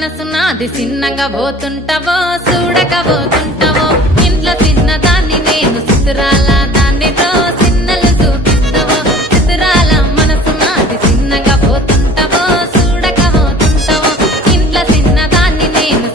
మనసు నాది చిన్నగా పోతుంటావో చూడకపోతుంటావో ఇంట్లో చిన్నదాన్ని నేను సిద్ధురాల దాన్నితో చిన్నలు చూపిస్తావో సిద్ధురాల మనసు నాది చిన్నగా పోతుంటావో చూడకపోతుంటావో ఇంట్లో చిన్నదాన్ని నేను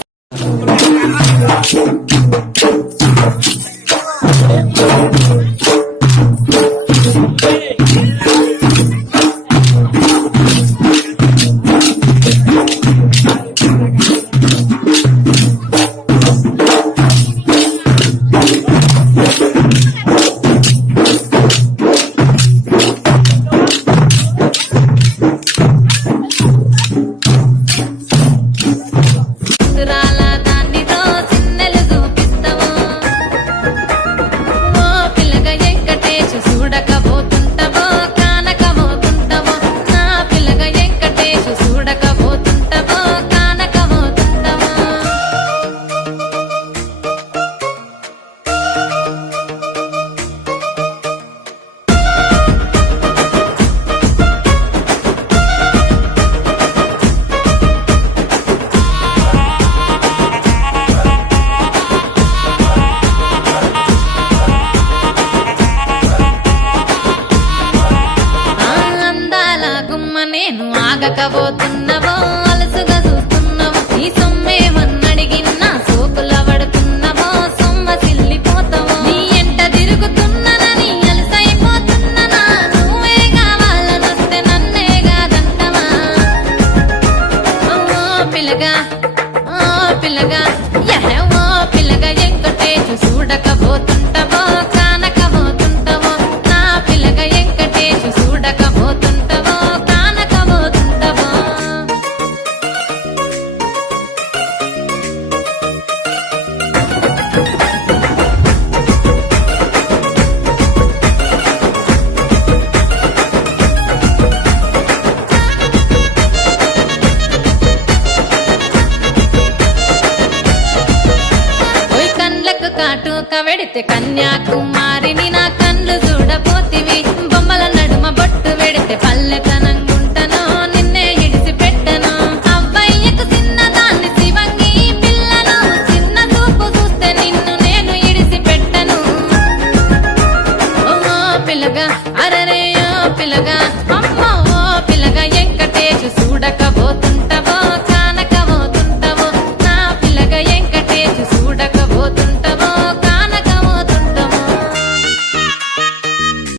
నేను ఆగకపోతున్నావో అలసుగా చూస్తున్నావో ఈ సొమ్మేమన్నడిగినా సోకుల పడుతున్నావో సొమ్మ సిల్లిపోతావో నీ ఎంట తిరుగుతున్నానని అలసైపోతున్నానా నువ్వే కావాలనొస్తే నన్నే కాదంటవా ఓ పిల్లగా ఓ పిల్లగా ఎంకటేషు చూడకపోతుంటావో కానకపోతుంటావో నా పిల్లగా ఎంకటేషు చూడకపోతుంటావో కాటుక వెడితే కన్యాకుమారిని నా కళ్ళు చూడపోతే